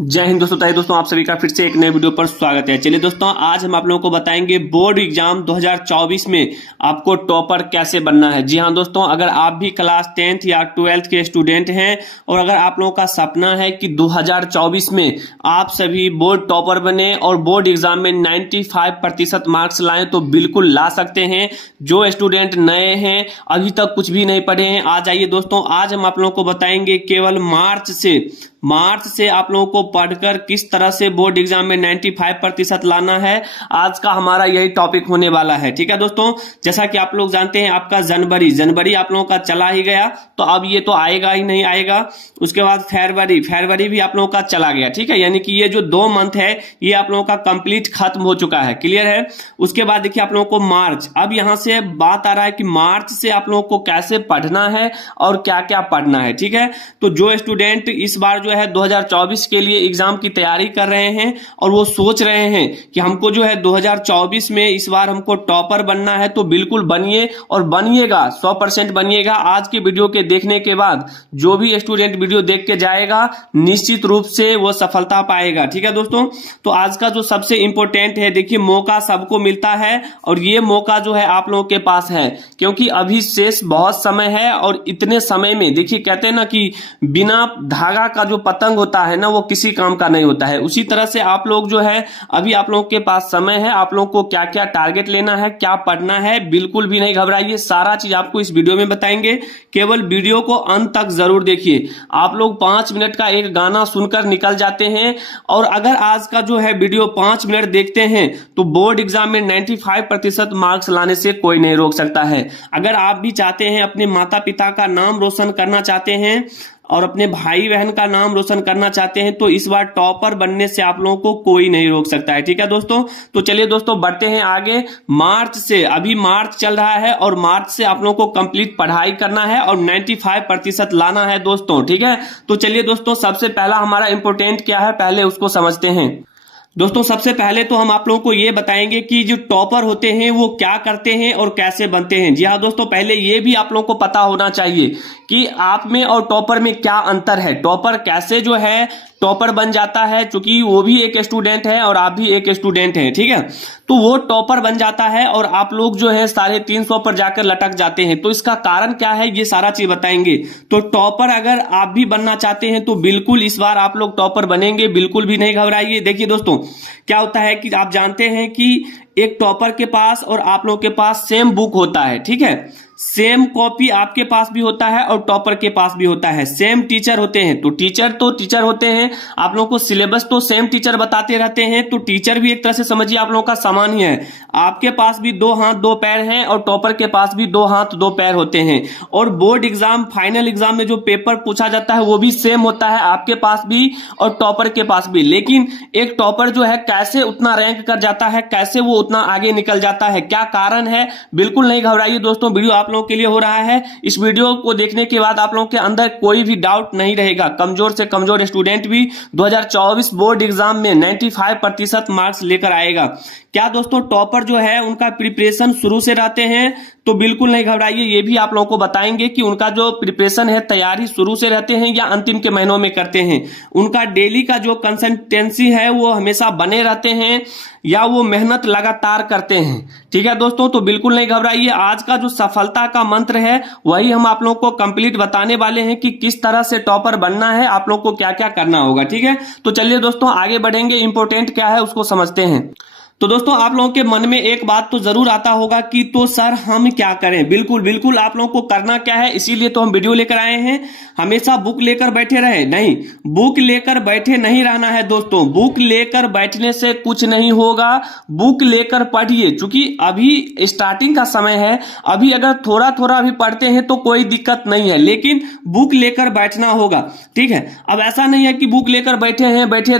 जय हिंद दोस्तों। ताकि दोस्तों आप सभी का फिर से एक नए वीडियो पर स्वागत है। चलिए दोस्तों, आज हम आप लोगों को बताएंगे बोर्ड एग्जाम 2024 में आपको टॉपर कैसे बनना है। जी हाँ दोस्तों, अगर आप भी क्लास 10th या 12th के स्टूडेंट हैं और अगर आप लोगों का सपना है कि 2024 में आप सभी बोर्ड टॉपर बने और बोर्ड एग्जाम में 95% मार्क्स लाएं, तो बिल्कुल ला सकते हैं। जो स्टूडेंट नए हैं, अभी तक कुछ भी नहीं पढ़े हैं, आ जाइए दोस्तों, आज हम आप लोगों को बताएंगे केवल मार्च से आप लोगों को पढ़कर किस तरह से बोर्ड एग्जाम में 95% लाना है। आज का हमारा यही टॉपिक होने वाला है। ठीक है दोस्तों, जैसा कि आप लोग जानते हैं, आपका जनवरी आप लोगों का चला ही गया, तो अब ये तो आएगा ही नहीं आएगा। उसके बाद फरवरी भी आप लोगों का चला गया। ठीक है, यानी कि ये जो 2 मंथ है ये आप लोगों का कंप्लीट खत्म हो चुका है। क्लियर है। उसके बाद देखिए आप लोगों को मार्च, अब यहां से बात आ रहा है कि मार्च से आप लोगों को कैसे पढ़ना है और क्या क्या पढ़ना है। ठीक है, तो जो स्टूडेंट इस बार जो है 2024 के लिए एग्जाम की तैयारी कर रहे हैं और वो सोच रहे हैं कि हमको जो है 2024 में इस बार हमको टॉपर बनना है, तो बिल्कुल बनिए और बनिएगा, 100% बनिएगा। आज के वीडियो के देखने के बाद जो भी स्टूडेंट वीडियो देख के जाएगा निश्चित रूप से वो सफलता पाएगा। ठीक है दोस्तों, तो आज का जो सबसे इंपॉर्टेंट है, देखिए मौका सबको मिलता है और ये मौका जो है आप लोगों के पास है, क्योंकि अभी शेष बहुत समय है और इतने समय में देखिए कहते हैं ना कि बिना धागा का जो पतंग होता है ना, वो किसी काम का नहीं होता है। उसी तरह से आप लोग जो है अभी आप लोगों के पास समय है, आप लोगों को क्या क्या टारगेट लेना है, क्या पढ़ना है, बिल्कुल भी नहीं घबराइए। सारा चीज आपको इस वीडियो में बताएंगे, केवल वीडियो को अंत तक जरूर देखिए। आप लोग 5 मिनट का एक गाना सुनकर निकल जाते हैं और अगर आज का जो है वीडियो 5 मिनट देखते हैं तो बोर्ड एग्जाम में 95% मार्क्स लाने से कोई नहीं रोक सकता है। अगर आप भी चाहते हैं अपने माता पिता का नाम रोशन करना चाहते हैं और अपने भाई बहन का नाम रोशन करना चाहते हैं, तो इस बार टॉपर बनने से आप लोगों को कोई नहीं रोक सकता है। ठीक है दोस्तों, तो चलिए दोस्तों बढ़ते हैं आगे। मार्च से, अभी मार्च चल रहा है और मार्च से आप लोगों को कंप्लीट पढ़ाई करना है और 95% लाना है दोस्तों। ठीक है, तो चलिए दोस्तों, सबसे पहला हमारा इंपोर्टेंट क्या है, पहले उसको समझते हैं। दोस्तों सबसे पहले तो हम आप लोगों को ये बताएंगे कि जो टॉपर होते हैं वो क्या करते हैं और कैसे बनते हैं। जी हाँ दोस्तों, पहले ये भी आप लोगों को पता होना चाहिए कि आप में और टॉपर में क्या अंतर है। टॉपर कैसे जो है टॉपर बन जाता है, क्योंकि वो भी एक स्टूडेंट है और आप भी एक स्टूडेंट हैं। ठीक है, तो वो टॉपर बन जाता है और आप लोग जो है 350 पर जाकर लटक जाते हैं। तो इसका कारण क्या है, ये सारा चीज बताएंगे। तो टॉपर अगर आप भी बनना चाहते हैं तो बिल्कुल इस बार आप लोग टॉपर बनेंगे, बिल्कुल भी नहीं घबराइए। देखिए दोस्तों, क्या होता है कि आप जानते हैं कि एक टॉपर के पास और आप लोगों के पास सेम बुक होता है। ठीक है, सेम कॉपी आपके पास भी होता है और टॉपर के पास भी होता है। सेम टीचर होते हैं, तो टीचर होते हैं। आप लोगों को सिलेबस तो सेम टीचर बताते रहते हैं, तो टीचर भी एक तरह से समझिए आप लोगों का समान ही है। आपके पास भी 2 हाथ 2 पैर हैं और टॉपर के पास भी 2 हाथ 2 पैर होते हैं। और बोर्ड एग्जाम, फाइनल एग्जाम में जो पेपर पूछा जाता है वो भी सेम होता है, आपके पास भी और टॉपर के पास भी। लेकिन एक टॉपर जो है कैसे उतना रैंक कर जाता है, कैसे वो उतना आगे निकल जाता है, क्या कारण है, बिल्कुल नहीं घबराइए दोस्तों। वीडियो आप लोगों के लिए हो रहा है, इस वीडियो को देखने के बाद आप लोगों के अंदर कोई भी डाउट नहीं रहेगा। कमजोर से कमजोर स्टूडेंट भी 2024 बोर्ड एग्जाम में 95% मार्क्स लेकर आएगा। क्या दोस्तों टॉपर जो है उनका प्रिपरेशन शुरू से रहते हैं, तो बिल्कुल नहीं घबराइए। ये भी आप लोगों को बताएंगे कि उनका जो प्रिपरेशन है, तैयारी शुरू से रहते हैं या अंतिम के महीनों में करते हैं। उनका डेली का जो कंसिस्टेंसी है वो हमेशा बने रहते हैं या वो मेहनत लगातार करते हैं। ठीक है दोस्तों, तो बिल्कुल नहीं घबराइए। आज का जो सफलता का मंत्र है वही हम आप लोगों को कंप्लीट बताने वाले हैं कि किस तरह से टॉपर बनना है, आप लोगों को क्या क्या करना होगा। ठीक है, तो चलिए दोस्तों आगे बढ़ेंगे। इंपॉर्टेंट क्या है उसको समझते हैं। तो दोस्तों आप लोगों के मन में एक बात तो जरूर आता होगा कि तो सर हम क्या करें। बिल्कुल आप लोगों को करना क्या है, इसीलिए तो हम वीडियो लेकर आए हैं। हमेशा बुक लेकर बैठे रहे नहीं, बुक लेकर बैठे नहीं रहना है दोस्तों। बुक लेकर बैठने से कुछ नहीं होगा, बुक लेकर पढ़िए। क्योंकि अभी स्टार्टिंग का समय है, अभी अगर थोड़ा थोड़ा भी पढ़ते हैं तो कोई दिक्कत नहीं है, लेकिन बुक लेकर बैठना होगा। ठीक है, अब ऐसा नहीं है कि बुक लेकर बैठे हैं, बैठे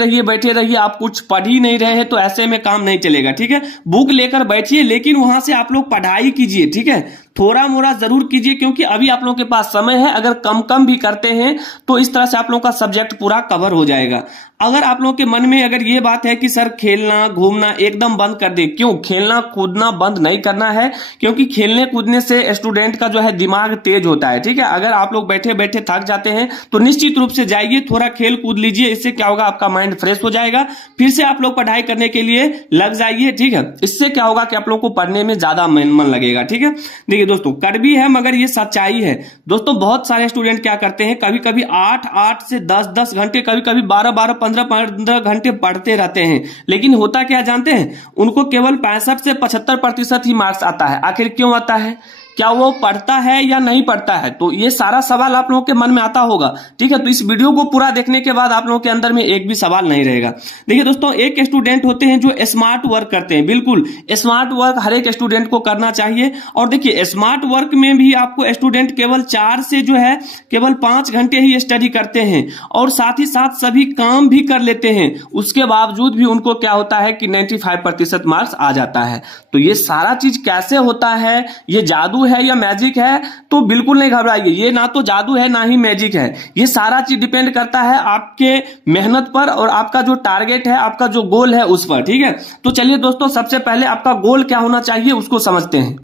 रहिए, आप कुछ पढ़ ही नहीं रहे हैं, तो ऐसे में काम नहीं चलेगा। ठीक है, बुक लेकर बैठिए लेकिन वहां से आप लोग पढ़ाई कीजिए। ठीक है, थोड़ा मोड़ा जरूर कीजिए, क्योंकि अभी आप लोगों के पास समय है। अगर कम कम भी करते हैं तो इस तरह से आप लोगों का सब्जेक्ट पूरा कवर हो जाएगा। अगर आप लोगों के मन में अगर ये बात है कि सर खेलना घूमना एकदम बंद कर दे, क्यों? खेलना कूदना बंद नहीं करना है, क्योंकि खेलने कूदने से स्टूडेंट का जो है दिमाग तेज होता है, ठीक है। अगर आप लोग बैठे बैठे थक जाते हैं तो निश्चित रूप से जाइए, थोड़ा खेल कूद लीजिए। इससे क्या होगा, आपका माइंड फ्रेश हो जाएगा, फिर से आप लोग पढ़ाई करने के लिए लग जाइए, ठीक है। इससे क्या होगा कि आप लोगों को पढ़ने में ज्यादा मन लगेगा, ठीक है। देखिए दोस्तों, कड़वी है मगर ये सच्चाई है दोस्तों। बहुत सारे स्टूडेंट क्या करते हैं, कभी कभी 8 से 10 घंटे, कभी कभी 12 15 घंटे पढ़ते रहते हैं, लेकिन होता क्या जानते हैं, उनको केवल 65 से 75% ही मार्क्स आता है। आखिर क्यों आता है? क्या वो पढ़ता है या नहीं पढ़ता है? तो ये सारा सवाल आप लोगों के मन में आता होगा, ठीक है। तो इस वीडियो को पूरा देखने के बाद आप लोगों के अंदर में एक भी सवाल नहीं रहेगा। देखिए दोस्तों, एक स्टूडेंट होते हैं जो स्मार्ट वर्क करते हैं। बिल्कुल स्मार्ट वर्क हर एक स्टूडेंट को करना चाहिए। और देखिए स्मार्ट वर्क में भी आपको स्टूडेंट केवल 4 से जो है केवल 5 घंटे ही स्टडी करते हैं, और साथ ही साथ सभी काम भी कर लेते हैं। उसके बावजूद भी उनको क्या होता है कि 95% मार्क्स आ जाता है। तो ये सारा चीज कैसे होता है? ये जादू है या मैजिक है? तो बिल्कुल नहीं घबराइए, ये ना तो जादू है ना ही मैजिक है। ये सारा चीज डिपेंड करता है आपके मेहनत पर और आपका जो टारगेट है, आपका जो गोल है उस पर, ठीक है। तो चलिए दोस्तों, सबसे पहले आपका गोल क्या होना चाहिए उसको समझते हैं।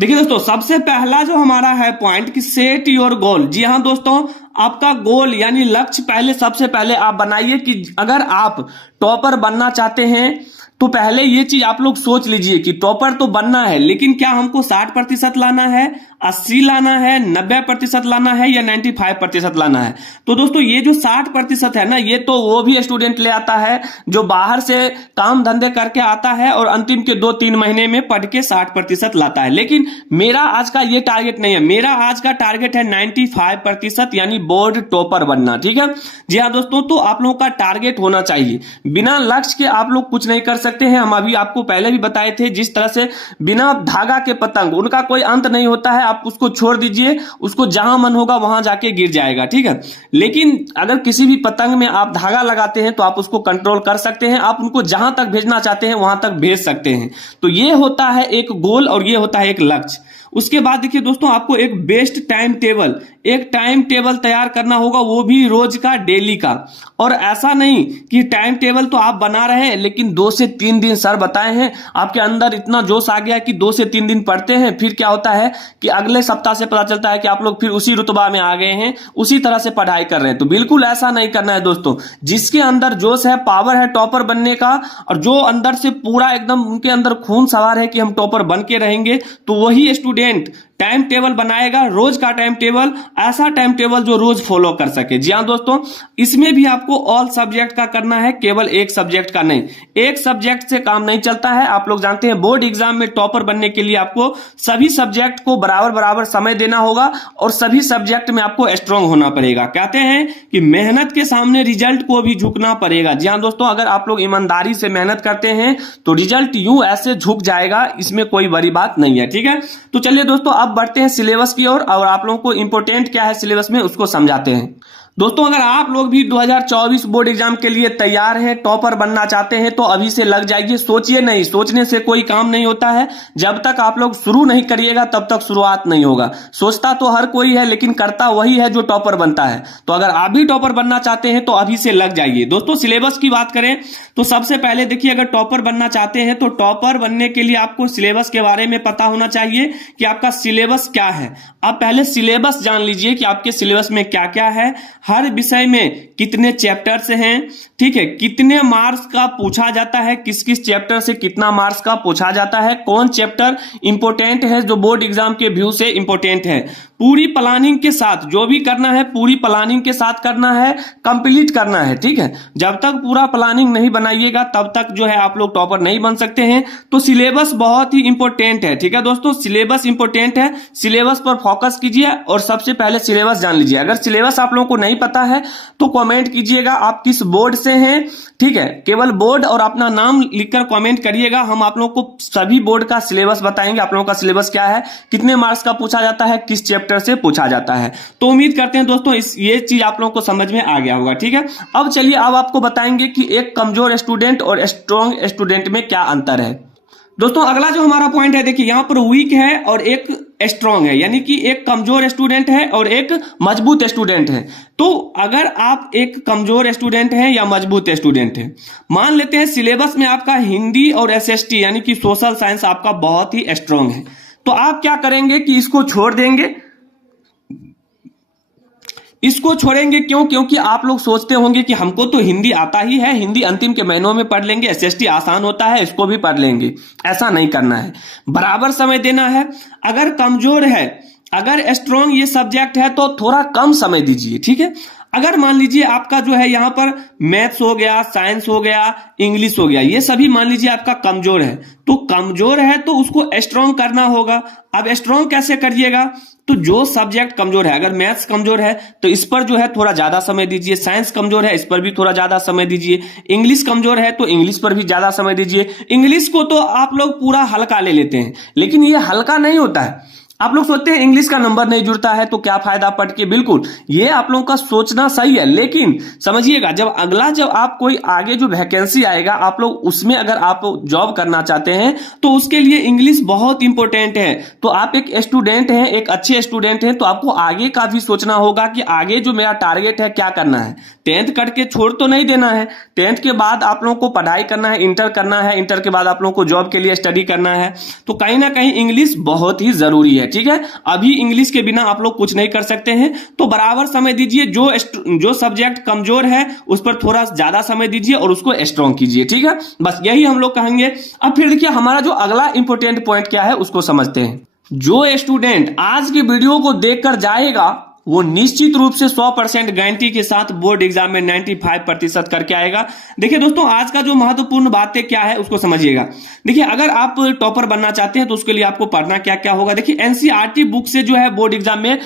देखिए दोस्तों, सबसे पहला जो हमारा है पॉइंट कि सेट योर गोल। जी हाँ दोस्तों, आपका गोल यानी लक्ष्य पहले सबसे पहले आप बनाइए कि अगर आप टॉपर बनना चाहते हैं तो पहले ये चीज आप लोग सोच लीजिए कि टॉपर तो बनना है, लेकिन क्या हमको 60% लाना है, 80 लाना है, 90% लाना है या 95% लाना है? तो दोस्तों ये जो 60% है ना, ये तो वो भी स्टूडेंट ले आता है जो बाहर से काम धंधे करके आता है और अंतिम के 2-3 महीने में पढ़ के 60% लाता है। लेकिन मेरा आज का ये टारगेट नहीं है। मेरा आज का टारगेट है 95%, यानी बोर्ड टॉपर बनना, ठीक है। जी हाँ दोस्तों, तो आप लोगों का टारगेट होना चाहिए। बिना लक्ष्य के आप लोग कुछ नहीं कर सकते हैं। हम अभी आपको पहले भी बताए थे, जिस तरह से बिना धागा के पतंग, उनका कोई अंत नहीं होता है। आप उसको छोड़ दीजिए, उसको जहां मन होगा वहां जाके गिर जाएगा, ठीक है। लेकिन अगर किसी भी पतंग में आप धागा लगाते हैं तो आप उसको कंट्रोल कर सकते हैं, आप उनको जहां तक भेजना चाहते हैं वहां तक भेज सकते हैं। तो ये होता है एक गोल और ये होता है एक लक्ष्य। उसके बाद देखिए दोस्तों, आपको एक बेस्ट टाइम टेबल तैयार करना होगा, वो भी रोज का, डेली का। और ऐसा नहीं कि टाइम टेबल तो आप बना रहे हैं लेकिन 2 से 3 दिन सर बताए हैं, आपके अंदर इतना जोश आ गया कि 2 से 3 दिन पढ़ते हैं, फिर क्या होता है कि अगले सप्ताह से पता चलता है कि आप लोग फिर उसी रुतबा में आ गए हैं, उसी तरह से पढ़ाई कर रहे हैं। तो बिल्कुल ऐसा नहीं करना है दोस्तों। जिसके अंदर जोश है, पावर है टॉपर बनने का, और जो अंदर से पूरा एकदम उनके अंदर खून सवार है कि हम टॉपर बन के रहेंगे, तो वही स्टूडेंट टाइम टेबल बनाएगा, रोज का टाइम टेबल, ऐसा टाइम टेबल जो रोज फॉलो कर सके। जी हाँ दोस्तों, इसमें भी आपको ऑल सब्जेक्ट का करना है, केवल एक सब्जेक्ट का नहीं। एक सब्जेक्ट से काम नहीं चलता है। आप लोग जानते हैं बोर्ड एग्जाम में टॉपर बनने के लिए आपको सभी सब्जेक्ट को बराबर बराबर समय देना होगा और सभी सब्जेक्ट में आपको स्ट्रांग होना पड़ेगा। कहते हैं कि मेहनत के सामने रिजल्ट को भी झुकना पड़ेगा। जी हाँ दोस्तों, अगर आप लोग ईमानदारी से मेहनत करते हैं तो रिजल्ट यूं ऐसे झुक जाएगा, इसमें कोई बड़ी बात नहीं है, ठीक है। तो चलिए दोस्तों, अब बढ़ते हैं सिलेबस की ओर और आप लोगों को इंपॉर्टेंट क्या है सिलेबस में उसको समझाते हैं। दोस्तों, अगर आप लोग भी 2024 बोर्ड एग्जाम के लिए तैयार हैं, टॉपर बनना चाहते हैं, तो अभी से लग जाइए। सोचिए नहीं, सोचने से कोई काम नहीं होता है। जब तक आप लोग शुरू नहीं करिएगा तब तक शुरुआत नहीं होगा। सोचता तो हर कोई है लेकिन करता वही है जो टॉपर बनता है। तो अगर आप भी टॉपर बनना चाहते हैं तो अभी से लग जाइए। दोस्तों, सिलेबस की बात करें तो सबसे पहले देखिए, अगर टॉपर बनना चाहते हैं तो टॉपर बनने के लिए आपको सिलेबस के बारे में पता होना चाहिए कि आपका सिलेबस क्या है। आप पहले सिलेबस जान लीजिए कि आपके सिलेबस में क्या क्या है, हर विषय में कितने चैप्टर्स हैं, ठीक है, कितने मार्क्स का पूछा जाता है, किस किस चैप्टर से कितना मार्क्स का पूछा जाता है, कौन चैप्टर इंपॉर्टेंट है जो बोर्ड एग्जाम के व्यू से इंपॉर्टेंट है। पूरी प्लानिंग के साथ जो भी करना है, पूरी प्लानिंग के साथ करना है, कंप्लीट करना है, ठीक है। जब तक पूरा प्लानिंग नहीं बनाइएगा तब तक जो है आप लोग टॉपर नहीं बन सकते हैं। तो सिलेबस बहुत ही इंपॉर्टेंट है, ठीक है दोस्तों। सिलेबस इंपॉर्टेंट है, सिलेबस पर फोकस कीजिए और सबसे पहले सिलेबस जान लीजिए। अगर सिलेबस आप लोगों को नहीं पता है तो कमेंट कीजिएगा आप किस बोर्ड से हैं, ठीक है। केवल बोर्ड और अपना नाम लिखकर कमेंट करिएगा, हम आप लोगों को सभी बोर्ड का सिलेबस बताएंगे। आप लोगों का सिलेबस क्या है, कितने मार्क्स का पूछा जाता है, किस चैप्टर से पूछा जाता है। तो उम्मीद करते हैं दोस्तों ये चीज आप लोगों को समझ में आ गया होगा, ठीक है। अब चलिए, अब आपको बताएंगे कि एक कमजोर स्टूडेंट और स्ट्रॉन्ग स्टूडेंट में क्या अंतर है। दोस्तों, अगला जो हमारा पॉइंट है, देखिए यहां पर वीक है और एक स्ट्रांग है, यानी कि एक कमजोर स्टूडेंट है और एक मजबूत स्टूडेंट है। तो अगर आप एक कमजोर स्टूडेंट हैं या मजबूत स्टूडेंट हैं, मान लेते हैं सिलेबस में आपका हिंदी और एसएसटी यानी कि सोशल साइंस आपका बहुत ही स्ट्रांग है, तो आप क्या करेंगे कि इसको छोड़ देंगे। इसको छोड़ेंगे क्यों? क्योंकि आप लोग सोचते होंगे कि हमको तो हिंदी आता ही है, हिंदी अंतिम के महीनों में पढ़ लेंगे, एसएसटी आसान होता है, इसको भी पढ़ लेंगे। ऐसा नहीं करना है, बराबर समय देना है। अगर कमजोर है, अगर स्ट्रॉन्ग ये सब्जेक्ट है तो थोड़ा कम समय दीजिए, ठीक है। अगर मान लीजिए आपका जो है यहाँ पर मैथ्स हो गया, साइंस हो गया, इंग्लिश हो गया, ये सभी मान लीजिए आपका कमजोर है, तो कमजोर है तो उसको स्ट्रॉन्ग करना होगा। अब स्ट्रॉन्ग कैसे करिएगा? तो जो सब्जेक्ट कमजोर है, अगर मैथ्स कमजोर है तो इस पर जो है थोड़ा ज्यादा समय दीजिए, साइंस कमजोर है इस पर भी थोड़ा ज्यादा समय दीजिए, इंग्लिश कमजोर है तो इंग्लिश पर भी ज्यादा समय दीजिए। इंग्लिश को तो आप लोग पूरा हल्का ले लेते हैं, लेकिन ये हल्का नहीं होता है। आप लोग सोचते हैं इंग्लिश का नंबर नहीं जुड़ता है तो क्या फायदा पढ़ के, बिल्कुल ये आप लोगों का सोचना सही है, लेकिन समझिएगा जब आप कोई आगे जो वैकेंसी आएगा, आप लोग उसमें अगर आप जॉब करना चाहते हैं तो उसके लिए इंग्लिश बहुत इंपॉर्टेंट है। तो आप एक स्टूडेंट हैं, एक अच्छे स्टूडेंट हैं, तो आपको आगे का भी सोचना होगा कि आगे जो मेरा टारगेट है क्या करना है। 10th करके छोड़ तो नहीं देना है, 10th के बाद आप लोगों को पढ़ाई करना है, इंटर करना है, इंटर के बाद आप लोगों को जॉब के लिए स्टडी करना है, तो कहीं ना कहीं इंग्लिश बहुत ही जरूरी है, ठीक है। अभी इंग्लिश के बिना आप लोग कुछ नहीं कर सकते हैं, तो बराबर समय दीजिए। जो सब्जेक्ट कमजोर है उस पर थोड़ा ज्यादा समय दीजिए और उसको स्ट्रॉन्ग कीजिए, ठीक है। बस यही हम लोग कहेंगे। अब फिर देखिए हमारा जो अगला इंपॉर्टेंट पॉइंट क्या है उसको समझते हैं। जो स्टूडेंट आज की वीडियो को देखकर जाएगा वो निश्चित रूप से 100% गारंटी के साथ बोर्ड एग्जाम में 95% करके आएगा। देखिए दोस्तों, आज का जो महत्वपूर्ण बातें क्या है उसको समझिएगा। देखिए अगर आप टॉपर बनना चाहते हैं तो उसके लिए आपको पढ़ना क्या क्या होगा। देखिए एनसीईआरटी बुक से जो है बोर्ड एग्जाम में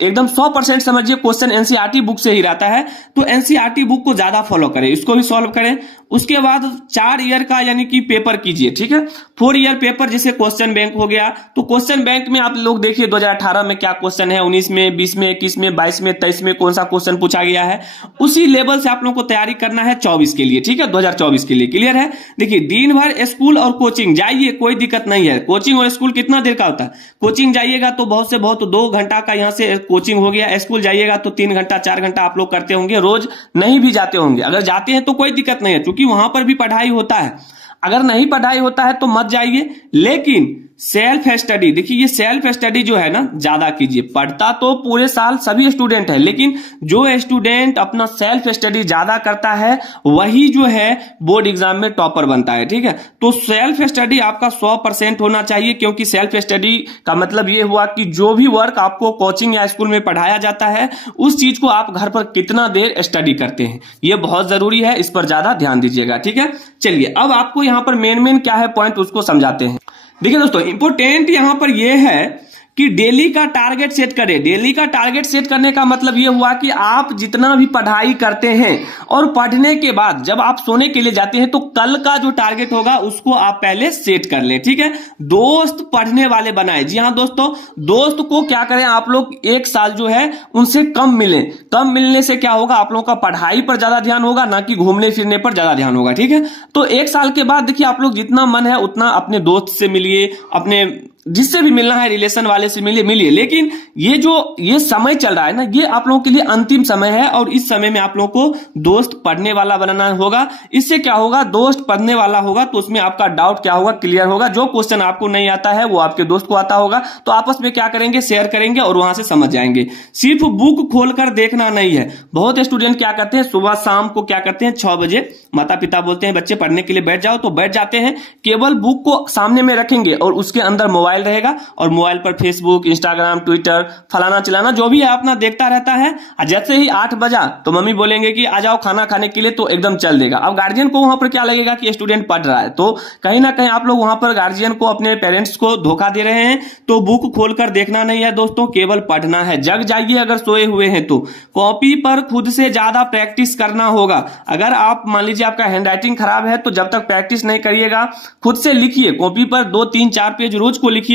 एकदम 100% समझिए क्वेश्चन एनसीईआरटी बुक से ही रहता है, तो एनसीईआरटी बुक को ज्यादा फॉलो करें, इसको भी सॉल्व करें। उसके बाद 4 ईयर का यानी कि पेपर कीजिए, ठीक है। 4 ईयर पेपर जैसे क्वेश्चन बैंक हो गया, तो क्वेश्चन बैंक में आप लोग देखिए 2018 में क्या क्वेश्चन है, 19 में, 20 में, 21 में, 22 में, 23 में कौन सा क्वेश्चन पूछा गया है, उसी लेवल से आप लोगों को तैयारी करना है 24 के लिए, ठीक है, 2024 के लिए। क्लियर है? देखिए दिन भर स्कूल और कोचिंग जाइए, कोई दिक्कत नहीं है। कोचिंग और स्कूल कितना देर का होता है? कोचिंग जाइएगा तो बहुत से बहुत 2 घंटा का यहाँ से कोचिंग हो गया, स्कूल जाइएगा तो 3 घंटा 4 घंटा आप लोग करते होंगे, रोज नहीं भी जाते होंगे। अगर जाते हैं तो कोई दिक्कत नहीं है, क्योंकि वहां पर भी पढ़ाई होता है। अगर नहीं पढ़ाई होता है तो मत जाइए, लेकिन सेल्फ स्टडी, देखिए ये सेल्फ स्टडी जो है ना ज्यादा कीजिए। पढ़ता तो पूरे साल सभी स्टूडेंट है, लेकिन जो स्टूडेंट अपना सेल्फ स्टडी ज्यादा करता है वही जो है बोर्ड एग्जाम में टॉपर बनता है, ठीक है। तो सेल्फ स्टडी आपका 100% होना चाहिए, क्योंकि सेल्फ स्टडी का मतलब ये हुआ कि जो भी वर्क आपको कोचिंग या स्कूल में पढ़ाया जाता है उस चीज को आप घर पर कितना देर स्टडी करते हैं, ये बहुत जरूरी है, इस पर ज्यादा ध्यान दीजिएगा, ठीक है। चलिए अब आपको यहां पर मेन क्या है पॉइंट उसको समझाते हैं। देखिए दोस्तों, इंपॉर्टेंट यहां पर यह है कि डेली का टारगेट सेट करें। डेली का टारगेट सेट करने का मतलब यह हुआ कि आप जितना भी पढ़ाई करते हैं और पढ़ने के बाद जब आप सोने के लिए जाते हैं तो कल का जो टारगेट होगा उसको आप पहले सेट कर लें, ठीक है। दोस्त पढ़ने वाले बनाए। जी हाँ दोस्तों, दोस्त को क्या करें आप लोग 1 साल जो है उनसे कम मिले। कम मिलने से क्या होगा, आप लोगों का पढ़ाई पर ज्यादा ध्यान होगा, ना कि घूमने फिरने पर ज्यादा ध्यान होगा, ठीक है। तो 1 साल के बाद देखिए आप लोग जितना मन है उतना अपने दोस्त से मिलिए, अपने जिससे भी मिलना है रिलेशन वाले से मिलिए। लेकिन ये समय चल रहा है ना, ये आप लोगों के लिए अंतिम समय है, और इस समय में आप लोगों को दोस्त पढ़ने वाला बनाना होगा। इससे क्या होगा, दोस्त पढ़ने वाला होगा तो उसमें आपका डाउट क्या होगा, क्लियर होगा। जो क्वेश्चन आपको नहीं आता है वो आपके दोस्त को आता होगा, तो आपस में क्या करेंगे, शेयर करेंगे और वहां से समझ जाएंगे। सिर्फ बुक खोलकर देखना नहीं है। बहुत स्टूडेंट क्या करते हैं, सुबह शाम को क्या करते हैं, 6 बजे माता पिता बोलते हैं बच्चे पढ़ने के लिए बैठ जाओ, तो बैठ जाते हैं। केवल बुक को सामने में रखेंगे और उसके अंदर मोबाइल रहेगा, और मोबाइल पर फेसबुक, इंस्टाग्राम, ट्विटर, फलाना चिलाना जो भी है अपना देखता रहता है। जैसे ही 8 बजा तो मम्मी बोलेंगे कि आ जाओ खाना खाने के लिए, तो एकदम चल देगा। अब गार्जियन को वहां पर क्या लगेगा कि स्टूडेंट पढ़ रहा है, तो कहीं ना कहीं आप लोग वहां पर गार्जियन को, अपने पेरेंट्स को धोखा दे रहे हैं। तो बुक खोलकर देखना नहीं है दोस्तों, केवल पढ़ना है। जग जाइए अगर सोए हुए हैं तो। कॉपी पर खुद से ज्यादा प्रैक्टिस करना होगा। अगर आप मान लीजिए आपका हैंडराइटिंग खराब है तो जब तक प्रैक्टिस नहीं करिएगा, खुद से लिखिए, कॉपी पर 2, 3, 4 पेज रोज को लिखिए।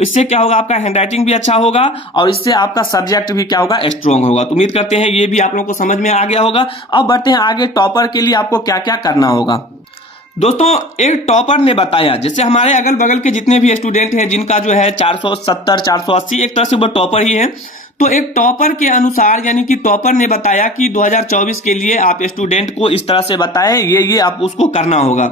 इससे क्या होगा, आपका हैंडराइटिंग भी अच्छा होगा और इससे आपका सब्जेक्ट भी क्या होगा, स्ट्रांग होगा। तो उम्मीद करते हैं ये भी आप लोगों को समझ में आ गया होगा। अब बढ़ते हैं आगे, टॉपर के लिए आपको क्या क्या करना होगा। दोस्तों एक टॉपर ने बताया, जैसे हमारे अगल बगल के जितने भी स्टूडेंट हैं जिनका जो है 470 480, एक तरह से वो टॉपर ही है। तो एक टॉपर के अनुसार, यानी कि टॉपर ने बताया कि 2024 के लिए आप स्टूडेंट को इस तरह से बताएं, ये आप उसको करना होगा।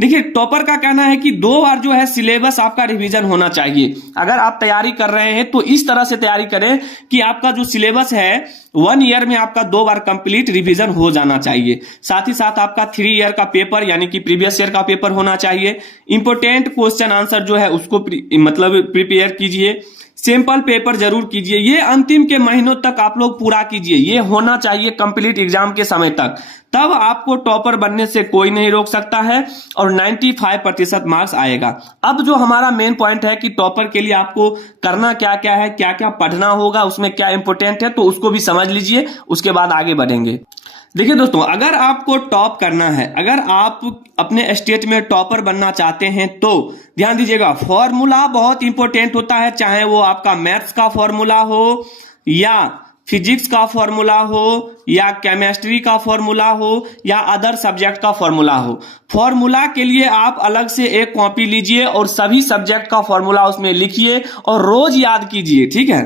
देखिए टॉपर का कहना है कि 2 बार जो है सिलेबस आपका रिवीजन होना चाहिए। अगर आप तैयारी कर रहे हैं तो इस तरह से तैयारी करें कि आपका जो सिलेबस है 1 ईयर में आपका 2 बार कंप्लीट रिवीजन हो जाना चाहिए। साथ ही साथ आपका 3 ईयर का पेपर यानी कि प्रीवियस ईयर का पेपर होना चाहिए। इंपोर्टेंट क्वेश्चन आंसर जो है उसको मतलब प्रिपेयर कीजिए। सिंपल पेपर जरूर कीजिए। ये अंतिम के महीनों तक आप लोग पूरा कीजिए, ये होना चाहिए कंप्लीट एग्जाम के समय तक, तब आपको टॉपर बनने से कोई नहीं रोक सकता है और 95% मार्क्स आएगा। अब जो हमारा मेन पॉइंट है कि टॉपर के लिए आपको करना क्या क्या है, क्या क्या पढ़ना होगा, उसमें क्या इंपोर्टेंट है, तो उसको भी समझ लीजिए, उसके बाद आगे बढ़ेंगे। देखिए दोस्तों, अगर आपको टॉप करना है, अगर आप अपने स्टेट में टॉपर बनना चाहते हैं तो ध्यान दीजिएगा, फॉर्मूला बहुत इंपॉर्टेंट होता है। चाहे वो आपका मैथ्स का फॉर्मूला हो या फिजिक्स का फॉर्मूला हो या केमिस्ट्री का फॉर्मूला हो या अदर सब्जेक्ट का फॉर्मूला हो, फॉर्मूला के लिए आप अलग से एक कॉपी लीजिए और सभी सब्जेक्ट का फॉर्मूला उसमें लिखिए और रोज याद कीजिए। ठीक है,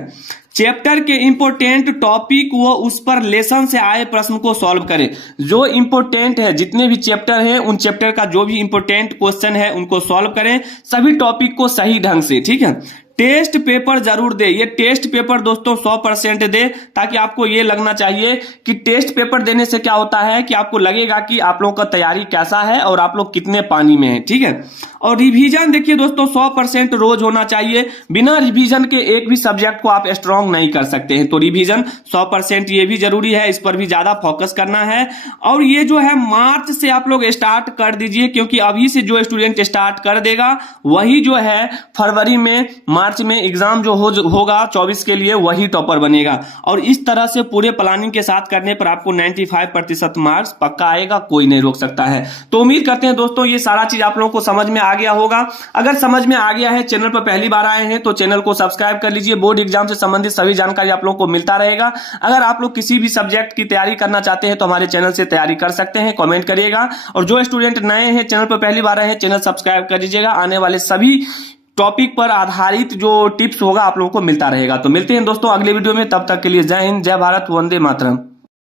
चैप्टर के इंपोर्टेंट टॉपिक वो उस पर लेसन से आए प्रश्न को सॉल्व करें। जो इंपोर्टेंट है, जितने भी चैप्टर हैं उन चैप्टर का जो भी इंपोर्टेंट क्वेश्चन है उनको सॉल्व करें, सभी टॉपिक को सही ढंग से। ठीक है, टेस्ट पेपर जरूर दे। ये टेस्ट पेपर दोस्तों 100% दे, ताकि आपको ये लगना चाहिए कि टेस्ट पेपर देने से क्या होता है कि आपको लगेगा कि आप लोगों का तैयारी कैसा है और आप लोग कितने पानी में हैं। ठीक है, और रिवीजन देखिए दोस्तों 100% रोज होना चाहिए। बिना रिवीजन के एक भी सब्जेक्ट को आप स्ट्रांग नहीं कर सकते हैं, तो रिवीजन 100% ये भी जरूरी है, इस पर भी ज्यादा फोकस करना है। और ये जो है मार्च से आप लोग स्टार्ट कर दीजिए, क्योंकि अभी से जो स्टूडेंट स्टार्ट कर देगा वही जो है फरवरी में मार्च में एग्जाम जो होगा 24 के लिए वही टॉपर बनेगा। और इस तरह से पूरे प्लानिंग के साथ करने पर आपको 95% मार्क्स पक्का आएगा, कोई नहीं रोक सकता है। तो उम्मीद करते हैं दोस्तों ये सारा चीज आप लोगों को समझ में आ गया होगा। अगर समझ में आ गया है, चैनल पर पहली बार आए हैं तो चैनल को सब्सक्राइब कर लीजिए। बोर्ड एग्जाम से संबंधित सभी जानकारी आप लोगों को मिलता रहेगा। अगर आप लोग किसी भी सब्जेक्ट की तैयारी करना चाहते हैं तो हमारे चैनल से तैयारी कर सकते हैं, कमेंट करिएगा। और जो स्टूडेंट नए हैं, चैनल पर पहली बार आए हैं, चैनल सब्सक्राइब कर लीजिएगा। आने वाले सभी टॉपिक पर आधारित जो टिप्स होगा आप लोगों को मिलता रहेगा। तो मिलते हैं दोस्तों अगले वीडियो में, तब तक के लिए जय हिंद, जय भारत, वंदे मातरम।